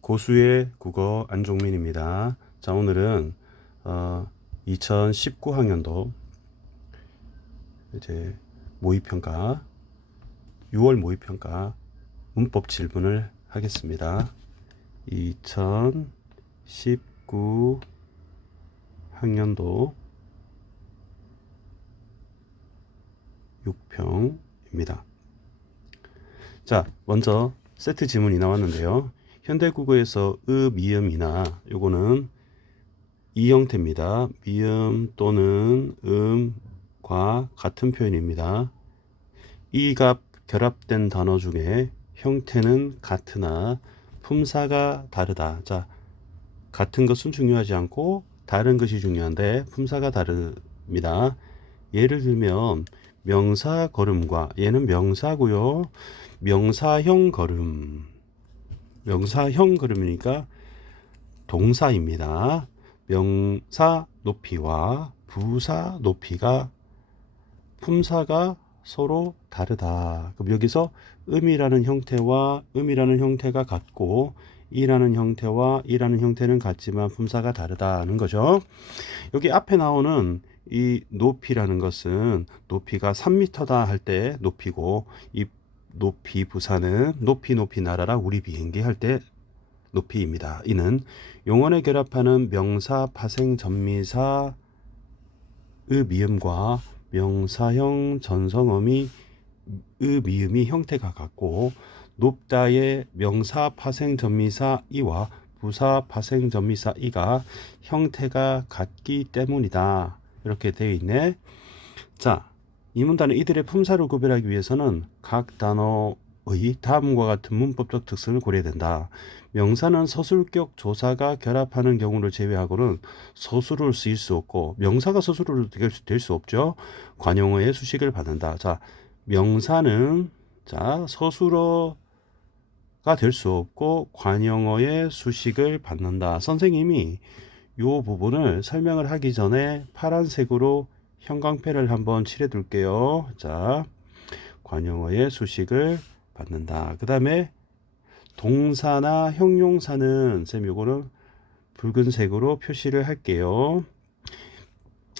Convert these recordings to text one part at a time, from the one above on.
고수의 국어 안종민입니다. 자, 오늘은 2019학년도 이제 모의평가 6월 모의평가 문법 질문을 하겠습니다. 2019학년도 6평입니다. 자, 먼저 세트 지문이 나왔는데요. 현대국어에서 미음이나 요거는 이 형태입니다. 미음 또는 음과 같은 표현입니다. 이가 결합된 단어 중에 형태는 같으나 품사가 다르다. 자, 같은 것은 중요하지 않고 다른 것이 중요한데 품사가 다릅니다. 예를 들면 명사 걸음과, 얘는 명사고요. 명사형 걸음. 명사형 걸음이니까 동사입니다. 명사 높이와 부사 높이가 품사가 서로 다르다. 그럼 여기서 음이라는 형태가 같고 이라는 형태와 이라는 형태는 같지만 품사가 다르다는 거죠. 여기 앞에 나오는 이 높이라는 것은 높이가 3m다 할 때 높이고, 이 높이 부사는 높이 날아라 우리 비행기 할 때 높이입니다. 이는 용언에 결합하는 명사 파생 전미사 미음과 명사형 전성어미 미음이 형태가 같고, 높다의 명사 파생 전미사 이와 부사 파생 전미사 이가 형태가 같기 때문이다. 이렇게 되어 있네. 자, 이 문단은 이들의 품사를 구별하기 위해서는 각 단어의 다음과 같은 문법적 특성을 고려해야 된다. 명사는 서술격 조사가 결합하는 경우를 제외하고는 서술을 쓰일 수 없고, 명사가 서술로 될 수 없죠. 관용어의 수식을 받는다. 자, 명사는 서술어가 될 수 없고 관용어의 수식을 받는다. 선생님이 이 부분을 설명을 하기 전에 파란색으로 형광펜을 한번 칠해 둘게요. 자, 관용어의 수식을 받는다. 그 다음에 동사나 형용사는 쌤 요거는 붉은색으로 표시를 할게요.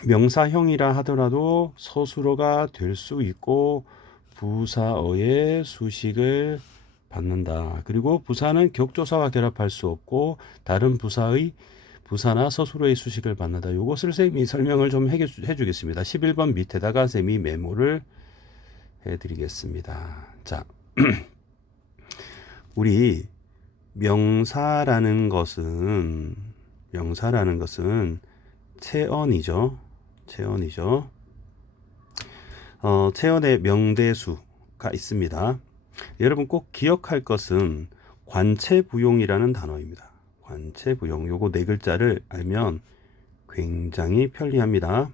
명사형이라 하더라도 서술어가 될 수 있고 부사어의 수식을 받는다. 그리고 부사는 격조사와 결합할 수 없고 다른 부사나 서술어의 수식을 받는다. 이것을 쌤이 설명을 좀 해주겠습니다. 11번 밑에다가 쌤이 메모를 해드리겠습니다. 자, 우리 명사라는 것은 체언이죠. 체언에 명대수가 있습니다. 여러분 꼭 기억할 것은 관체부용이라는 단어입니다. 관체부용, 요거 네 글자를 알면 굉장히 편리합니다.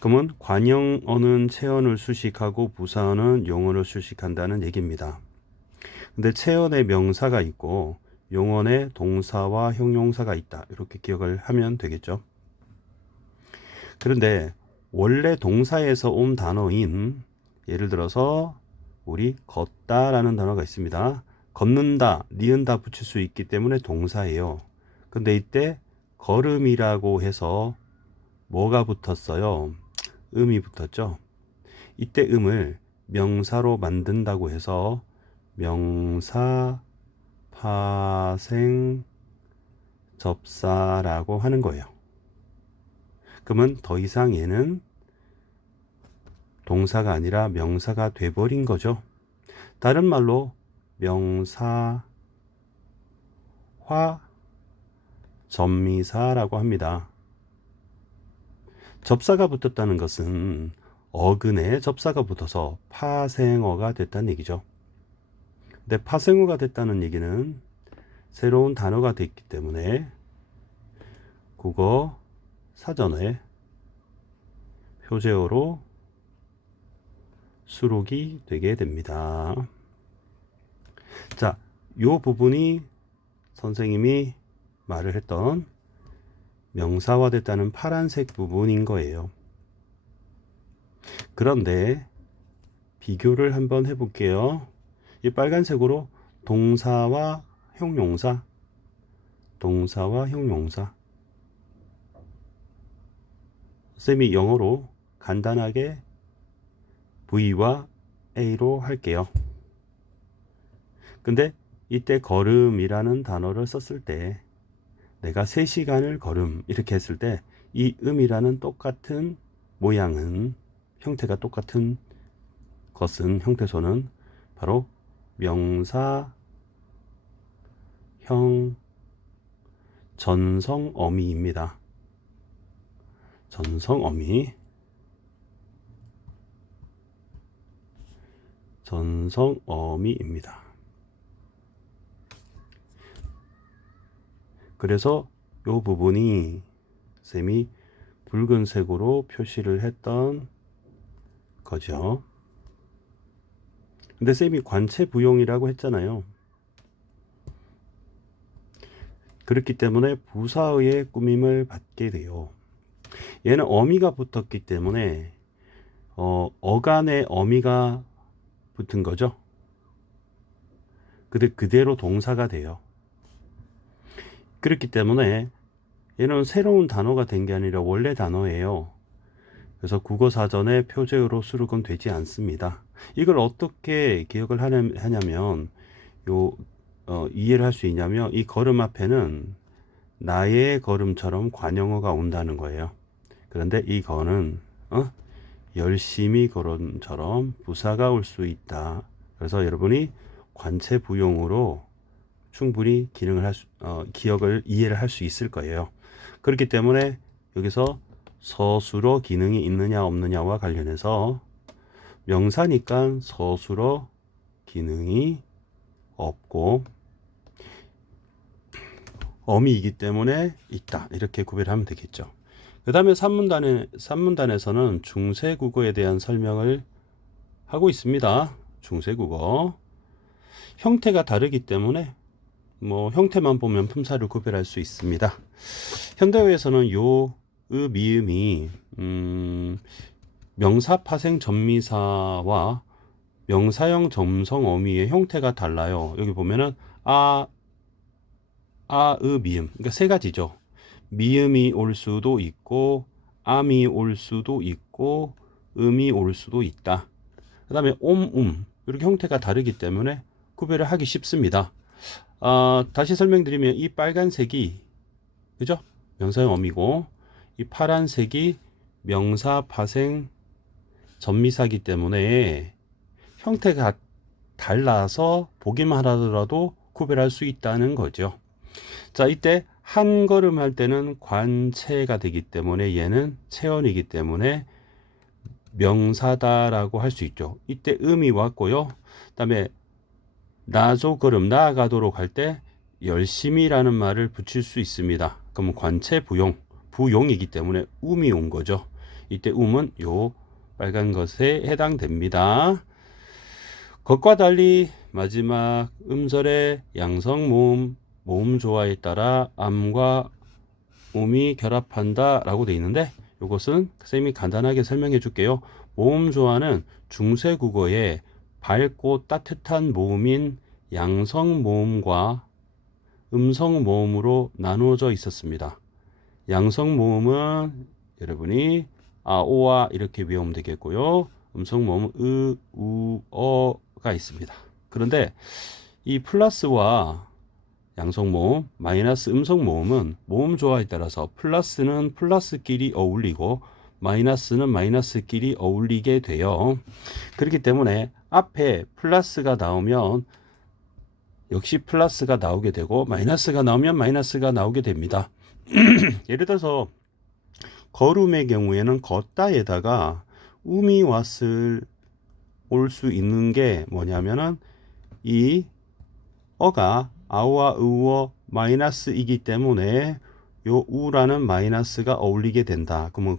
그러면 관용어는 체언을 수식하고 부사어는 용언을 수식한다는 얘기입니다. 근데 체언에 명사가 있고 용언에 동사와 형용사가 있다. 이렇게 기억을 하면 되겠죠. 그런데 원래 동사에서 온 단어인, 예를 들어서 우리 걷다라는 단어가 있습니다. 걷는다, 니은다 붙일 수 있기 때문에 동사예요. 근데 이때 걸음이라고 해서 뭐가 붙었어요? 음이 붙었죠. 이때 음을 명사로 만든다고 해서 명사 파생 접사라고 하는 거예요. 그러면 더 이상 얘는 동사가 아니라 명사가 돼버린 거죠. 다른 말로 명사화 전미사라고 합니다. 접사가 붙었다는 것은 어근에 접사가 붙어서 파생어가 됐다는 얘기죠. 근데 파생어가 됐다는 얘기는 새로운 단어가 됐기 때문에 국어 사전에 표제어로 수록이 되게 됩니다. 자, 요 부분이 선생님이 말을 했던 명사화됐다는 파란색 부분인 거예요. 그런데 비교를 한번 해볼게요. 이 빨간색으로 동사와 형용사, 동사와 형용사. 쌤이 영어로 간단하게 V와 A로 할게요. 근데 이때 걸음이라는 단어를 썼을 때 내가 3시간을 걸음 이렇게 했을 때 이 음이라는 똑같은 모양은 형태가 똑같은 것은 형태소는 바로 명사 형 전성어미입니다. 전성어미, 전성어미입니다. 그래서 이 부분이 쌤이 붉은색으로 표시를 했던 거죠. 근데 쌤이 관체부용이라고 했잖아요. 그렇기 때문에 부사의 꾸밈을 받게 돼요. 얘는 어미가 붙었기 때문에 어간에 어미가 붙은 거죠. 근데 그대로 동사가 돼요. 그렇기 때문에 얘는 새로운 단어가 된 게 아니라 원래 단어예요. 그래서 국어사전에 표제어로 수록은 되지 않습니다. 이걸 어떻게 기억을 하냐면 이해를 할 수 있냐면 이 걸음 앞에는 나의 걸음처럼 관용어가 온다는 거예요. 그런데 이 거는 열심히 걸음처럼 부사가 올 수 있다. 그래서 여러분이 관체부용으로 충분히 기억을 이해를 할 수 있을 거예요. 그렇기 때문에 여기서 서술어 기능이 있느냐 없느냐와 관련해서 명사니까 서술어 기능이 없고 어미이기 때문에 있다. 이렇게 구별하면 되겠죠. 그 다음에 산문단에서는 중세국어에 대한 설명을 하고 있습니다. 중세국어. 형태가 다르기 때문에 형태만 보면 품사를 구별할 수 있습니다. 현대어에서는 미음이 명사 파생 전미사와 명사형 점성어미의 형태가 달라요. 여기 보면은 미음, 그러니까 세 가지죠. 미음이 올 수도 있고 암이 올 수도 있고 음이 올 수도 있다. 그 다음에 이렇게 형태가 다르기 때문에 구별을 하기 쉽습니다. 다시 설명드리면 이 빨간색이 그죠? 명사형 어미고 이 파란색이 명사 파생 전미사기 때문에 형태가 달라서 보기만 하더라도 구별할 수 있다는 거죠. 자, 이때 한 걸음 할 때는 관체가 되기 때문에 얘는 체언이기 때문에 명사다라고 할 수 있죠. 이때 음이 왔고요. 그다음에 나조 걸음 나아가도록 할 때 열심히라는 말을 붙일 수 있습니다. 그러면 관체 부용이기 때문에 음이 온 거죠. 이때 음은 요 빨간 것에 해당됩니다. 것과 달리 마지막 음절의 양성 모음 조화에 따라 암과 음이 결합한다 라고 되어 있는데 이것은 쌤이 간단하게 설명해 줄게요. 모음 조화는 중세국어에 밝고 따뜻한 모음인 양성 모음과 음성 모음으로 나누어져 있었습니다. 양성 모음은 여러분이 오아 이렇게 외우면 되겠고요. 음성 모음은 어가 있습니다. 그런데 이 플러스와 양성 모음, 마이너스 음성 모음은 모음 조화에 따라서 플러스는 플러스끼리 어울리고 마이너스는 마이너스끼리 어울리게 돼요. 그렇기 때문에 앞에 플러스가 나오면 역시 플러스가 나오게 되고 마이너스가 나오면 마이너스가 나오게 됩니다. 예를 들어서 걸음의 경우에는 걷다에다가 음이 올 수 있는 게 뭐냐면은 이 어가 아와 의어 마이너스이기 때문에 요 우라는 마이너스가 어울리게 된다. 그러면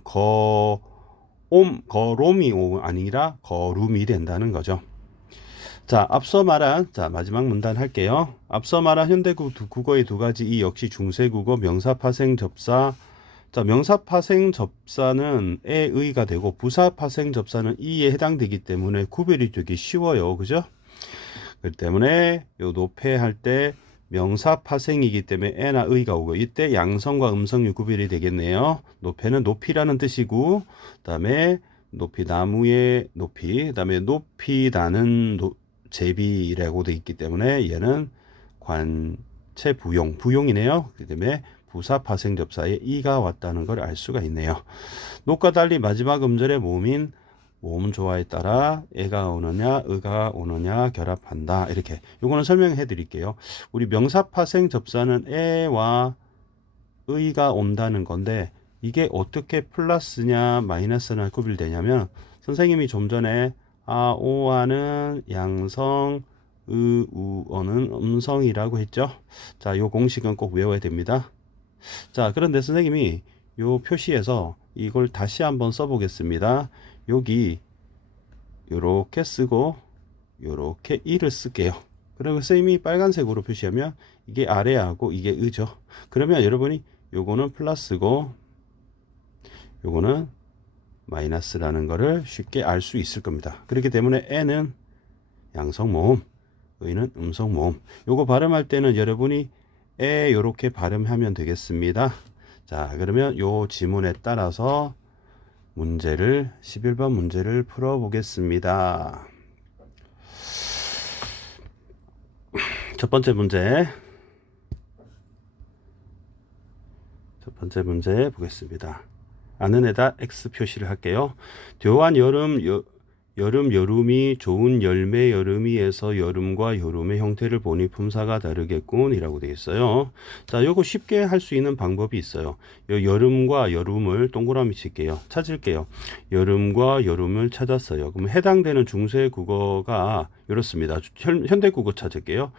거롬이 아니라 거룸이 된다는 거죠. 자, 앞서 말한 마지막 문단 할게요. 앞서 말한 현대국어의 두 가지 이 역시 중세국어 명사파생 접사. 자, 명사파생 접사는 에의가 되고 부사파생 접사는 이에 해당되기 때문에 구별이 되기 쉬워요. 그죠? 그렇기 때문에 요 노폐 할 때 명사 파생이기 때문에 에나 의가 오고 이때 양성과 음성이 구별이 되겠네요. 노폐는 높이라는 뜻이고 그다음에 높이 나무의 높이 그다음에 높이다는 제비라고 돼 있기 때문에 얘는 관체 부용이네요. 그 때문에 부사 파생 접사에 이가 왔다는 걸 알 수가 있네요. 녹과 달리 마지막 음절의 모음인 모음 조화에 따라 에가 오느냐 의가 오느냐 결합한다. 이렇게 요거는 설명해 드릴게요. 우리 명사 파생 접사는 에와 의가 온다는 건데 이게 어떻게 플러스냐 마이너스냐 구별되냐면 선생님이 좀 전에 오아는 양성 우어는 음성이라고 했죠. 자, 요 공식은 꼭 외워야 됩니다. 자, 그런데 선생님이 요 표시에서 이걸 다시 한번 써보겠습니다. 여기 요렇게 쓰고 요렇게 이를 쓸게요. 그리고 선생님이 빨간색으로 표시하면 이게 아래하고 이게 의죠. 그러면 여러분이 요거는 플러스고 요거는 마이너스라는 거를 쉽게 알 수 있을 겁니다. 그렇기 때문에 N은 양성 모음, 의는 음성 모음. 요거 발음할 때는 여러분이 요렇게 발음하면 되겠습니다. 자, 그러면 요 지문에 따라서 문제를 11번 문제를 풀어 보겠습니다. 첫 번째 문제 보겠습니다. 아는에다 X 표시를 할게요. 묘한 여름이 좋은 열매 여름이에서 여름과 여름의 형태를 보니 품사가 다르겠군 이라고 되어 있어요. 자, 요거 쉽게 할 수 있는 방법이 있어요. 여름과 여름을 동그라미 칠게요. 찾을게요. 여름과 여름을 찾았어요. 그럼 해당되는 중세 국어가 이렇습니다. 현대 국어 찾을게요.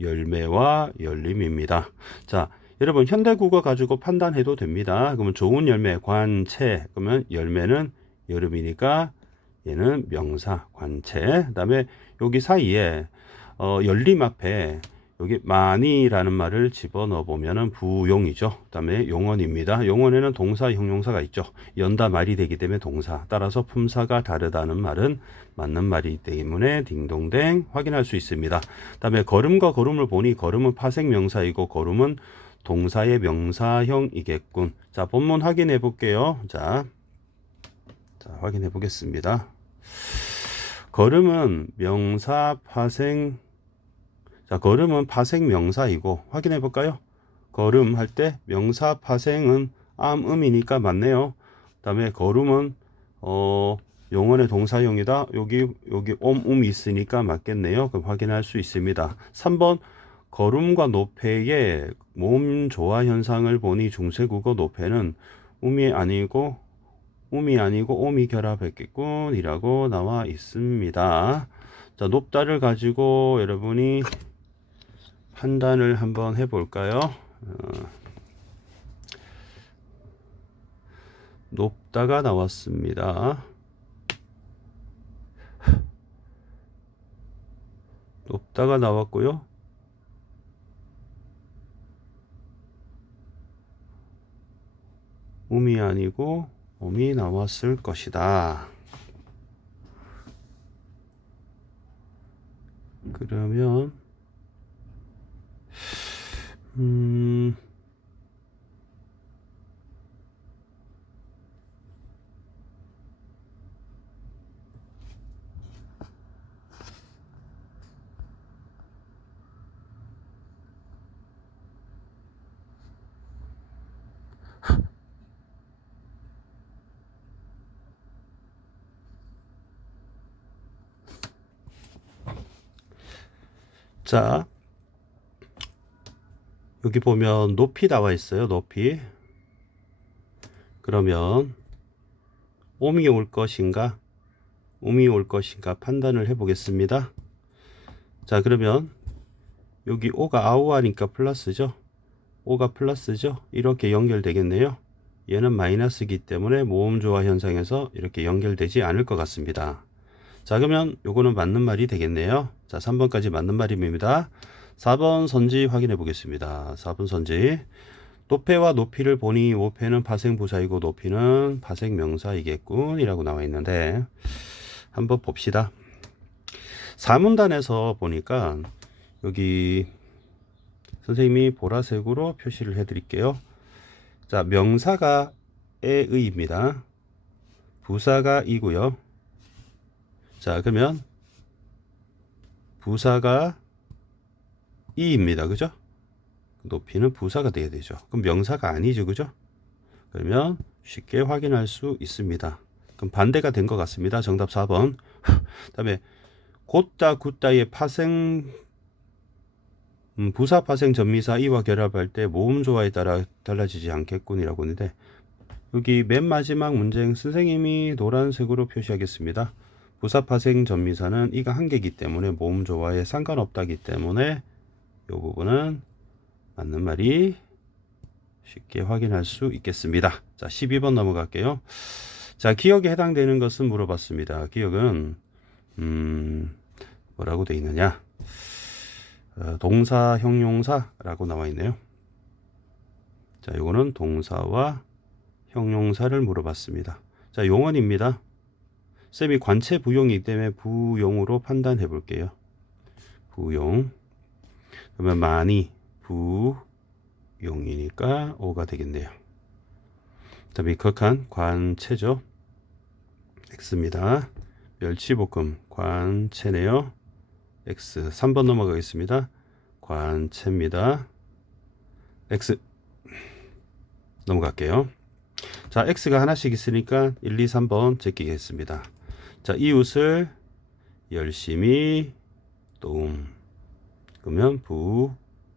열매와 열림입니다. 자, 여러분 현대 국어 가지고 판단해도 됩니다. 그러면 좋은 열매 관체, 그러면 열매는 여름이니까 얘는 명사 관체. 그다음에 여기 사이에 열림 앞에 여기 많이라는 말을 집어넣어 보면은 부용이죠. 그다음에 용언입니다. 용언에는 동사 형용사가 있죠. 연다 말이 되기 때문에 동사. 따라서 품사가 다르다는 말은 맞는 말이기 때문에 딩동댕 확인할 수 있습니다. 그다음에 걸음과 걸음을 보니 걸음은 파생 명사이고 걸음은 동사의 명사형이겠군. 자, 본문 확인해 볼게요. 자, 확인해 보겠습니다. 걸음은 명사 파생, 자, 걸음은 파생 명사이고 확인해 볼까요? 걸음 할 때 명사 파생은 암음이니까 맞네요. 그다음에 걸음은 용언의 동사형이다. 여기 옴음이 있으니까 맞겠네요. 그럼 확인할 수 있습니다. 3번 걸음과 노폐의 모음 조화 현상을 보니 중세국어 노폐는 음이 아니고 옴이 결합했겠군 이라고 나와 있습니다. 자, 높다를 가지고 여러분이 판단을 한번 해볼까요? 높다가 나왔습니다. 높다가 나왔고요. 음이 아니고 옴이 나왔을 것이다. 그러면 자, 여기 보면 높이 나와 있어요. 높이. 그러면 옴이 올 것인가 음이 올 것인가 판단을 해 보겠습니다. 자, 그러면 여기 오가 아우아니까 플러스죠. 오가 플러스죠. 이렇게 연결되겠네요. 얘는 마이너스이기 때문에 모음 조화 현상에서 이렇게 연결되지 않을 것 같습니다. 자, 그러면 요거는 맞는 말이 되겠네요. 자, 3번까지 맞는 말입니다. 4번 선지 확인해 보겠습니다. 4번 선지. 노폐와 높이를 보니 오폐는 파생부사이고 높이는 파생명사이겠군 이라고 나와 있는데 한번 봅시다. 사문단에서 보니까 여기 선생님이 보라색으로 표시를 해 드릴게요. 자, 명사가 에의입니다. 부사가 이고요. 자, 그러면 부사가 이입니다. 그죠? 높이는 부사가 돼야 되죠. 그럼 명사가 아니죠. 그죠? 그러면 쉽게 확인할 수 있습니다. 그럼 반대가 된 것 같습니다. 정답 4번. 그다음에 곧다 굿다의 파생 부사 파생 전미사 이와 결합할 때 모음 조화에 따라 달라지지 않겠군이라고 하는데 여기 맨 마지막 문제 선생님이 노란색으로 표시하겠습니다. 부사 파생 전미사는 이가 한 개이기 때문에 모음 조화에 상관없다기 때문에 이 부분은 맞는 말이 쉽게 확인할 수 있겠습니다. 자, 12번 넘어갈게요. 자, 기억에 해당되는 것은 물어봤습니다. 기억은 뭐라고 되어 있느냐? 동사, 형용사라고 나와 있네요. 자, 이거는 동사와 형용사를 물어봤습니다. 자, 용언입니다. 쌤이 관체 부용이기 때문에 부용으로 판단해 볼게요. 부용. 그러면 많이 부용이니까 O가 되겠네요. 그다음에 극한 관체죠. X입니다. 멸치볶음 관체네요. X. 3번 넘어가겠습니다. 관체입니다. X. 넘어갈게요. 자, X가 하나씩 있으니까 1, 2, 3번 제끼겠습니다. 자, 이웃을 열심히 그러면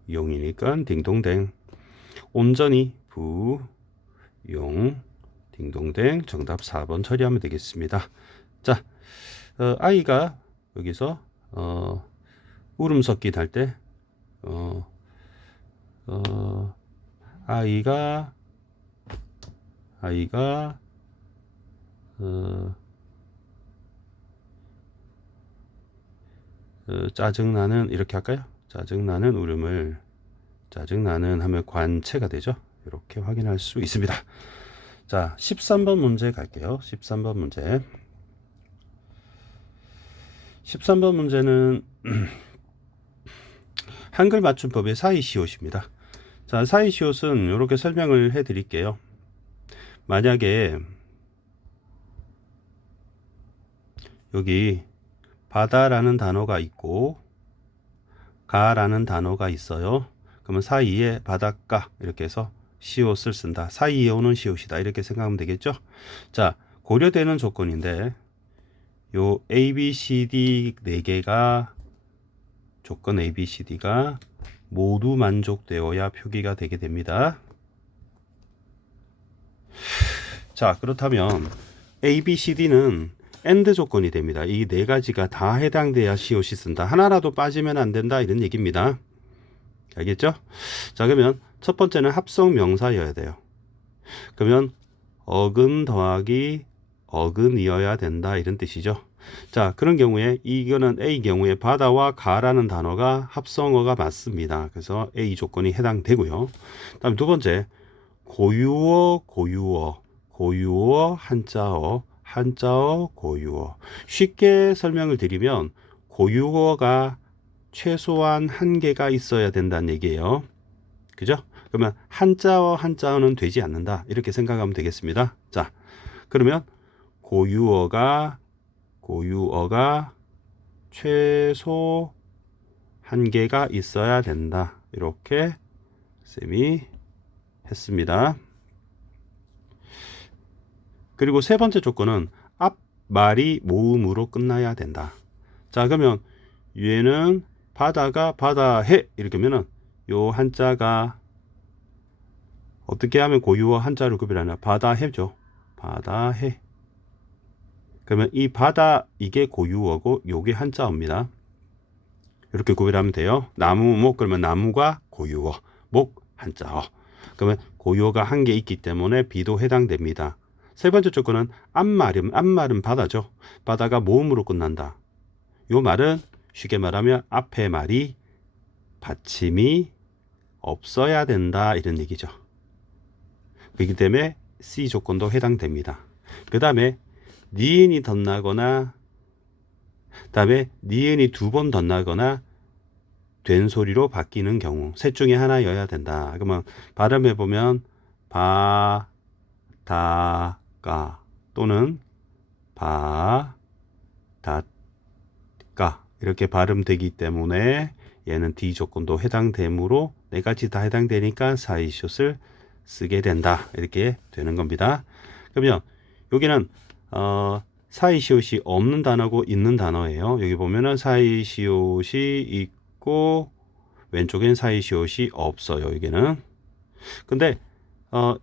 부용이니까 딩동댕. 온전히 부용 딩동댕. 정답 4번 처리하면 되겠습니다. 자, 아이가 여기서 울음 섞기 할 때 아이가 짜증나는 이렇게 할까요? 짜증나는 울음을 짜증나는 하면 관체가 되죠. 이렇게 확인할 수 있습니다. 자, 13번 문제 갈게요. 13번 문제. 13번 문제는 한글 맞춤법의 사이시옷입니다. 자, 사이시옷은 이렇게 설명을 해 드릴게요. 만약에 여기 바다라는 단어가 있고 가라는 단어가 있어요. 그러면 사이에 바닷가 이렇게 해서 시옷을 쓴다. 사이에 오는 시옷이다. 이렇게 생각하면 되겠죠. 자, 고려되는 조건인데 요 A, B, C, D 4개가 조건 A, B, C, D가 모두 만족되어야 표기가 되게 됩니다. 자, 그렇다면 A, B, C, D는 AND 조건이 됩니다. 이 4가지가 다 해당돼야 시옷이 쓴다. 하나라도 빠지면 안 된다. 이런 얘기입니다. 알겠죠? 자, 그러면 첫 번째는 합성 명사여야 돼요. 그러면 어근 더하기 어근이어야 된다. 이런 뜻이죠. 자, 그런 경우에 이거는 A 경우에 바다와 가라는 단어가 합성어가 맞습니다. 그래서 A 조건이 해당되고요. 다음 두 번째, 고유어, 한자어, 고유어. 쉽게 설명을 드리면 고유어가 최소한 1개가 있어야 된다는 얘기예요. 그죠? 그러면 한자어는 되지 않는다. 이렇게 생각하면 되겠습니다. 자, 그러면 고유어가 최소 1개가 있어야 된다. 이렇게 쌤이 했습니다. 그리고 세 번째 조건은 앞 말이 모음으로 끝나야 된다. 자, 그러면 얘는 바다가 바다해 이렇게 하면은 요 한자가 어떻게 하면 고유어 한자를 구별하냐? 바다해죠. 바다해. 그러면 이 바다 이게 고유어고 요게 한자어입니다. 이렇게 구별하면 돼요. 나무 목 그러면 나무가 고유어, 목 한자어. 그러면 고유어가 1개 있기 때문에 비도 해당됩니다. 세 번째 조건은 앞말은 바다죠. 바다가 모음으로 끝난다. 요 말은 쉽게 말하면 앞에 말이 받침이 없어야 된다 이런 얘기죠. 그렇기 때문에 C 조건도 해당됩니다. 그 다음에 니은이 덧나거나 다음에 니은이 두 번 덧나거나 된 소리로 바뀌는 경우 셋 중에 하나여야 된다. 그러면 발음해 보면 바, 다, 가 또는 바, 다, 가 이렇게 발음되기 때문에 얘는 D 조건도 해당되므로 네 가지 다 해당되니까 사이시옷을 쓰게 된다. 이렇게 되는 겁니다. 그러면 여기는 사이시옷이 없는 단어고 있는 단어예요. 여기 보면은 사이시옷이 있고 왼쪽엔 사이시옷이 없어요. 여기는. 근데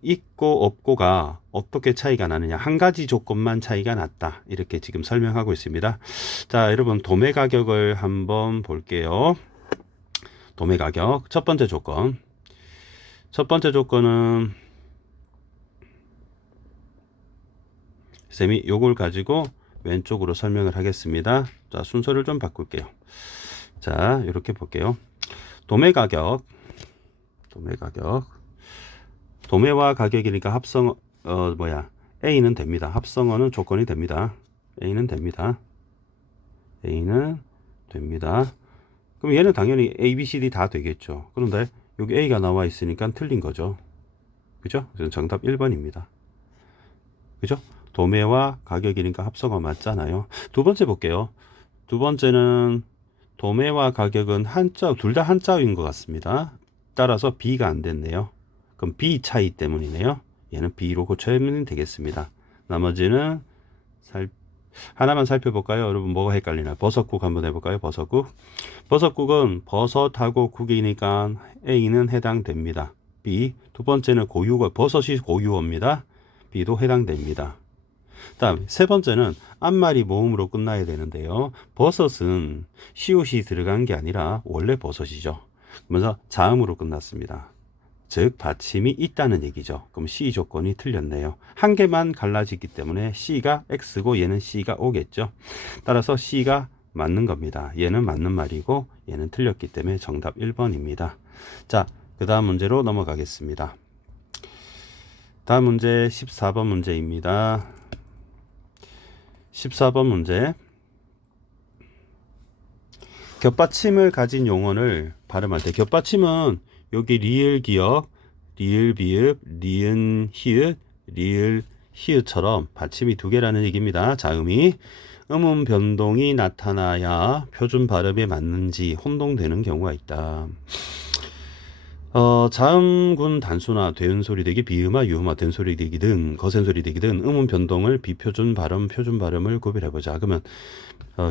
있고 없고가 어떻게 차이가 나느냐. 한 가지 조건만 차이가 났다. 이렇게 지금 설명하고 있습니다. 자, 여러분 도매 가격을 한번 볼게요. 도매 가격 첫 번째 조건. 첫 번째 조건은 쌤이 요걸 가지고 왼쪽으로 설명을 하겠습니다. 자, 순서를 좀 바꿀게요. 자, 이렇게 볼게요. 도매 가격. 도매와 가격이니까 합성 A는 됩니다. 합성어는 조건이 됩니다. A는 됩니다. 그럼 얘는 당연히 A, B, C, D 다 되겠죠. 그런데 여기 A가 나와 있으니까 틀린 거죠. 그죠? 그래서 정답 1번입니다. 그죠? 도매와 가격이니까 합성어 맞잖아요. 두 번째 볼게요. 두 번째는 도매와 가격은 한자, 둘 다 한자어인 것 같습니다. 따라서 B가 안 됐네요. 그럼 B 차이 때문이네요. 얘는 B로 고쳐면 되겠습니다. 나머지는 하나만 살펴볼까요? 여러분 뭐가 헷갈리나? 버섯국 한번 해볼까요? 버섯국은 버섯하고 국이니까 A는 해당됩니다. B. 두 번째는 고유어, 버섯이 고유어입니다. B도 해당됩니다. 다음 세 번째는 앞말이 모음으로 끝나야 되는데요. 버섯은 시옷이 들어간 게 아니라 원래 버섯이죠. 그러면서 자음으로 끝났습니다. 즉 받침이 있다는 얘기죠. 그럼 C 조건이 틀렸네요. 한 개만 갈라지기 때문에 C가 X고 얘는 C가 O겠죠. 따라서 C가 맞는 겁니다. 얘는 맞는 말이고 얘는 틀렸기 때문에 정답 1번입니다. 자, 그 다음 문제로 넘어가겠습니다. 다음 문제 14번 문제입니다. 14번 문제. 겹받침을 가진 용어를 발음할 때 겹받침은 여기 리을 기역, 리을 비읍, 리은 히읗, 리을 히읗처럼 받침이 두 개라는 얘기입니다. 자음이 음음 변동이 나타나야 표준 발음에 맞는지 혼동되는 경우가 있다. 자음군 단수나 되은소리 되기, 비음화, 유음화, 된소리 되기 등, 거센소리 되기 등 음음 변동을 비표준 발음, 표준 발음을 구별해보자. 그러면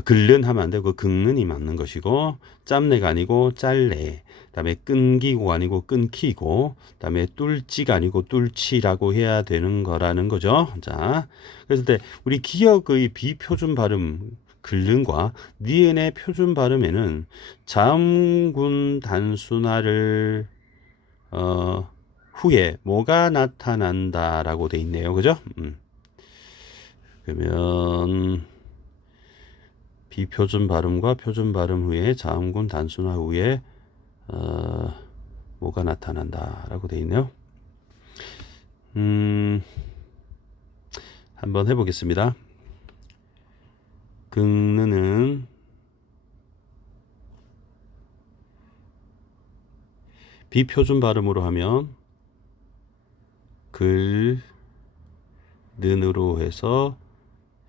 글른 하면 안 되고 긁는이 맞는 것이고, 짬내가 아니고 짤내, 그다음에 끊기고 아니고 끊기고, 그다음에 뚫지가 아니고 뚫치라고 해야 되는 거라는 거죠. 자, 그래서 우리 기억의 비표준 발음 글른과 니은의 표준 발음에는 자음군 단순화를 후에 뭐가 나타난다라고 돼 있네요. 그죠? 그러면 비표준 발음과 표준 발음 후에 자음군 단순화 후에 뭐가 나타난다라고 돼 있네요. 한번 해보겠습니다. 긁는 비표준 발음으로 하면 글는으로 해서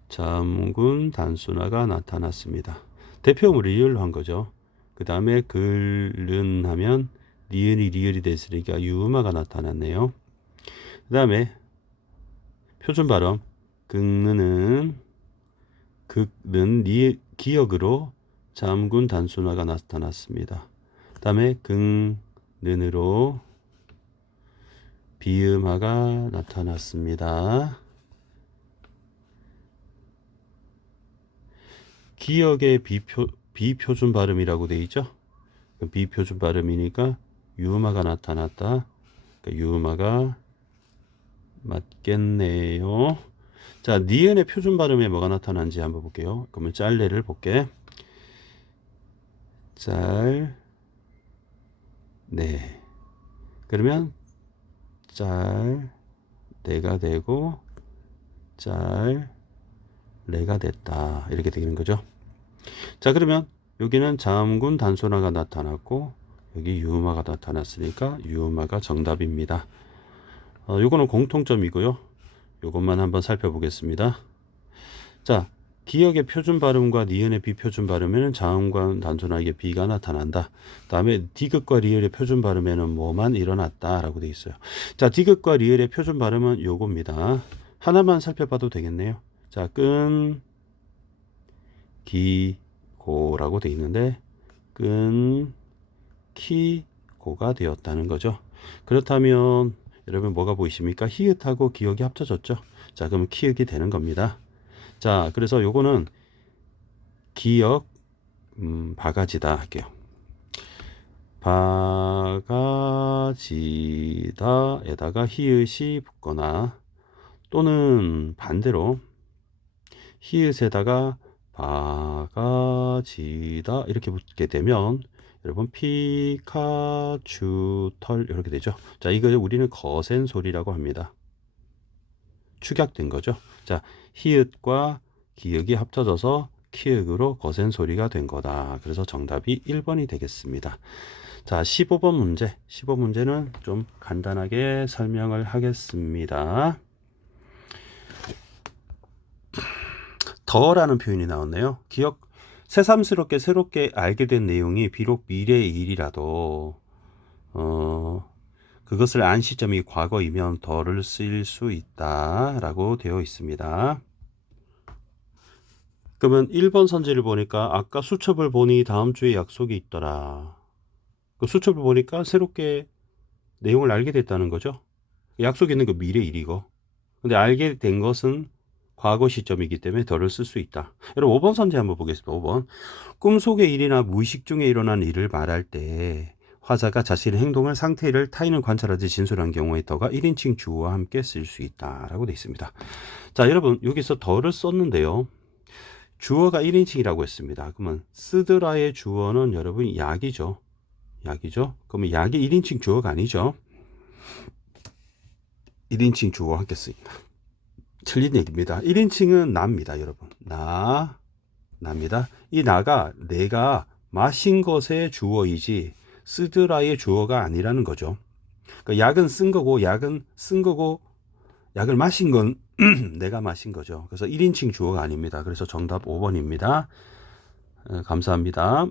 자음군 단순화가 나타났습니다. 대표음을 리을로 한 거죠. 그 다음에 글는 하면 니은이 리을이 됐으니까 유음화가 나타났네요. 그 다음에 표준 발음 긁는 기역으로 자음군 단순화가 나타났습니다. 그 다음에 긁는으로 비음화가 나타났습니다. 기역의 비표준 발음이라고 되어 있죠. 비표준 발음이니까 유음화가 나타났다. 그러니까 유음화가 맞겠네요. 자, 니은의 표준 발음에 뭐가 나타난지 한번 볼게요. 그러면 짤레를 볼게. 네. 그러면 내가 되고 레가 됐다. 이렇게 되는 거죠. 자, 그러면 여기는 자음군 단순화가 나타났고 여기 유음화가 나타났으니까 유음화가 정답입니다. 요거는 공통점이고요. 요것만 한번 살펴보겠습니다. 자, 기역의 표준 발음과 니은의 비표준 발음에는 자음과 단순화의 비가 나타난다. 다음에 디귿과 리을의 표준 발음에는 뭐만 일어났다라고 되어 있어요. 자, 디귿과 리을의 표준 발음은 요겁니다. 하나만 살펴봐도 되겠네요. 자, 끈, 기, 고라고 되어 있는데 끈, 키, 고가 되었다는 거죠. 그렇다면 여러분 뭐가 보이십니까? 히읗하고 기역이 합쳐졌죠. 자, 그러면 키읔이 되는 겁니다. 자, 그래서 요거는 기역 바가지다 할게요. 바가지다에다가 히읗이 붙거나 또는 반대로 히읗에다가 바가지다 이렇게 붙게 되면 여러분 피카츄 털 이렇게 되죠. 자, 이걸 우리는 거센 소리라고 합니다. 축약된 거죠. 자, 히읗과 기역이 합쳐져서 키읔으로 거센 소리가 된 거다. 그래서 정답이 1번이 되겠습니다. 자, 15번 문제. 15문제는 좀 간단하게 설명을 하겠습니다. 더라는 표현이 나왔네요. 기억, 새삼스럽게 새롭게 알게 된 내용이 비록 미래의 일이라도 그것을 안 시점이 과거이면 더를 쓸 수 있다라고 되어 있습니다. 그러면 1번 선지를 보니까 아까 수첩을 보니 다음 주에 약속이 있더라. 그 수첩을 보니까 새롭게 내용을 알게 됐다는 거죠. 약속이 있는 거 미래 일이고. 근데 알게 된 것은 과거 시점이기 때문에 더를 쓸 수 있다. 여러분 5번 선지 한번 보겠습니다. 5번. 꿈속의 일이나 무의식 중에 일어난 일을 말할 때 화자가 자신의 행동을 상태를 타인을 관찰하지 진술한 경우에 더가 1인칭 주어와 함께 쓸 수 있다라고 되어 있습니다. 자, 여러분 여기서 더를 썼는데요. 주어가 1인칭이라고 했습니다. 그러면 쓰드라의 주어는 여러분 약이죠. 약이죠. 그러면 약이 1인칭 주어가 아니죠. 1인칭 주어 하겠습니다. 틀린 얘기입니다. 1인칭은 나입니다, 여러분. 나입니다. 이 나가 내가 마신 것의 주어이지 쓰드라의 주어가 아니라는 거죠. 그러니까 약은 쓴 거고 약은 쓴 거고 약을 마신 건 내가 마신 거죠. 그래서 1인칭 주어가 아닙니다. 그래서 정답 5번입니다. 감사합니다.